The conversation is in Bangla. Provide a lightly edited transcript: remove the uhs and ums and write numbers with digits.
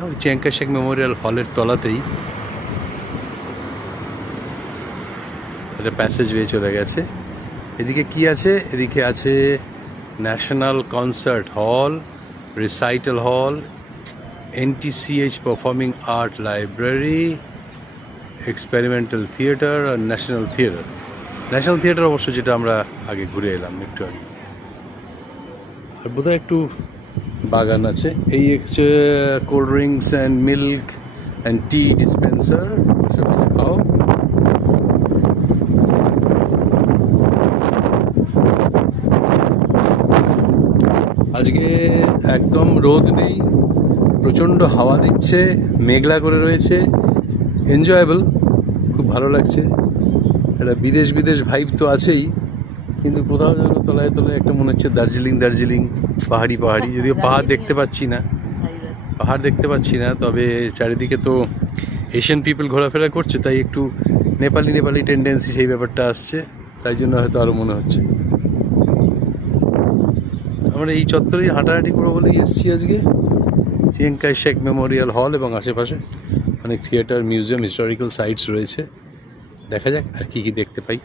ওই চিয়াং কাই শেক মেমোরিয়াল হলের তলাতেই একটা প্যাসেজ ওয়ে চলে গেছে। এদিকে কি আছে? এদিকে আছে ন্যাশনাল কনসার্ট হল, রিসাইটাল হল, NTCH performing art library, experimental theatre আর ন্যাশনাল থিয়েটার। ন্যাশনাল থিয়েটার অবশ্য যেটা আমরা আগে ঘুরে এলাম একটু আগে। আর বোধহয় একটু বাগান আছে। এই হচ্ছে cold drinks and milk and T dispenser, বসে ফেলে খাও। আজকে একদম রোদ নেই, প্রচণ্ড হাওয়া দিচ্ছে, মেঘলা করে রয়েছে, এনজয়েবল, খুব ভালো লাগছে। একটা বিদেশ বিদেশ ভাইব তো আছেই, কিন্তু কোথাও যেন তলায় তলায় একটা মনে হচ্ছে দার্জিলিং দার্জিলিং, পাহাড়ি পাহাড়ি। যদিও পাহাড় দেখতে পাচ্ছি না, তবে চারিদিকে তো এশিয়ান পিপল ঘোরাফেরা করছে, তাই একটু নেপালি নেপালি টেন্ডেন্সি সেই ব্যাপারটা আসছে, তাই জন্য হয়তো আরও মনে হচ্ছে। আমরা এই চত্বরেই হাঁটাহাঁটি করবো বলেই এসেছি আজকে। চিয়াং কাই শেক মেমোরিয়াল হল এবং আশেপাশে অনেক থিয়েটার, মিউজিয়াম, হিস্টোরিক্যাল সাইটস রয়েছে। দেখা যাক আর কি কি দেখতে পাই।